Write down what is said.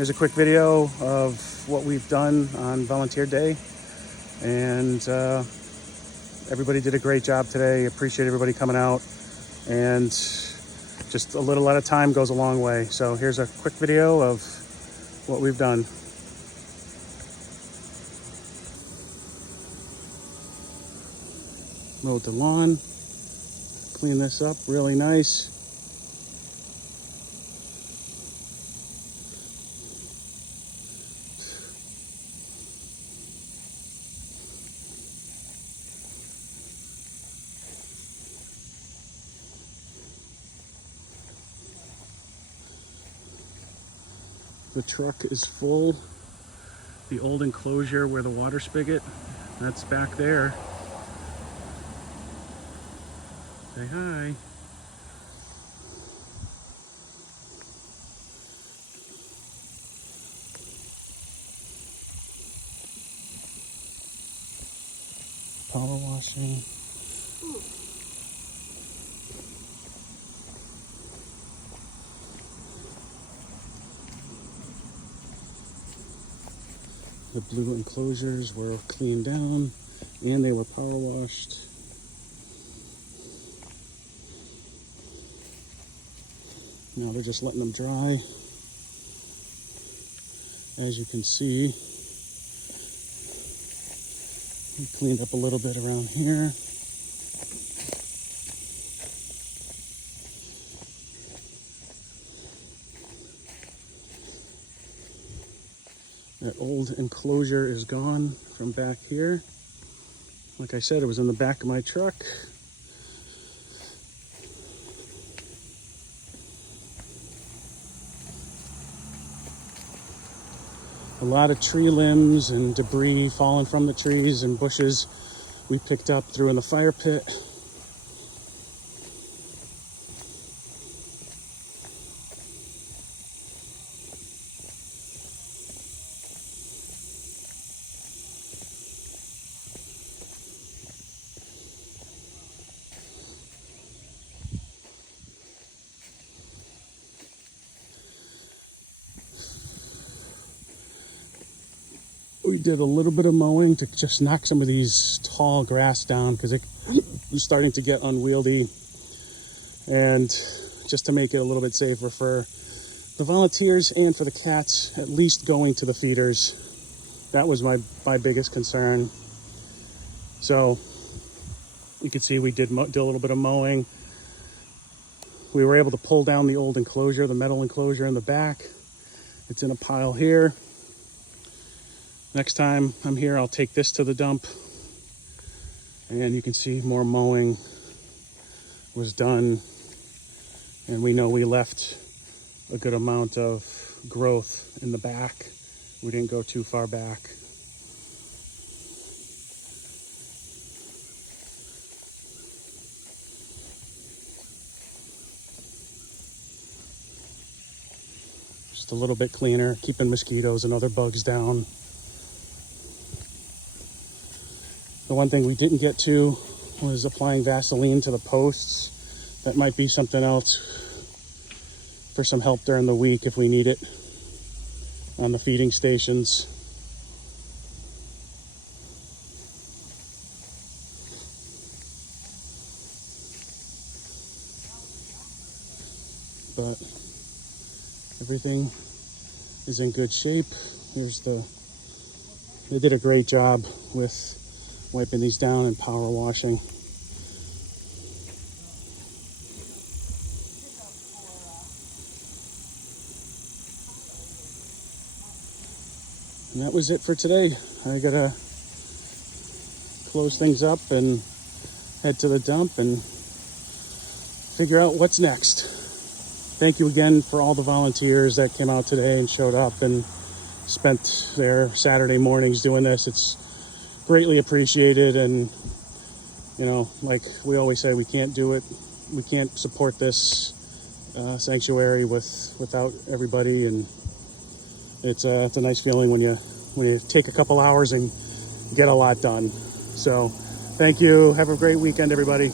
here's a quick video of what we've done on Volunteer Day. And everybody did a great job today. Appreciate everybody coming out. And just a little at a time goes a long way. So here's a quick video of what we've done. Mowed the lawn, clean this up really nice. The truck is full. The old enclosure where the water spigot, that's back there. Say hi. Power washing. The blue enclosures were cleaned down and they were power washed. Now they're just letting them dry. As you can see, we cleaned up a little bit around here. That old enclosure is gone from back here. Like I said, it was in the back of my truck. A lot of tree limbs and debris falling from the trees and bushes we picked up, threw in the fire pit. We did a little bit of mowing to just knock some of these tall grass down because it was starting to get unwieldy, and just to make it a little bit safer for the volunteers and for the cats, at least going to the feeders. That was my biggest concern. So you can see we did a little bit of mowing. We were able to pull down the old enclosure, the metal enclosure in the back. It's in a pile here. Next time I'm here, I'll take this to the dump, and you can see more mowing was done, and we know we left a good amount of growth in the back. We didn't go too far back. Just a little bit cleaner, keeping mosquitoes and other bugs down. The one thing we didn't get to was applying Vaseline to the posts. That might be something else for some help during the week if we need it on the feeding stations. But everything is in good shape. They did a great job with wiping these down and power washing. And that was it for today. I gotta close things up and head to the dump and figure out what's next. Thank you again for all the volunteers that came out today and showed up and spent their Saturday mornings doing this. It's greatly appreciated, and you know, like we always say, we can't do it, we can't support this sanctuary without everybody, and it's a nice feeling when you take a couple hours and get a lot done. So thank you, have a great weekend, everybody.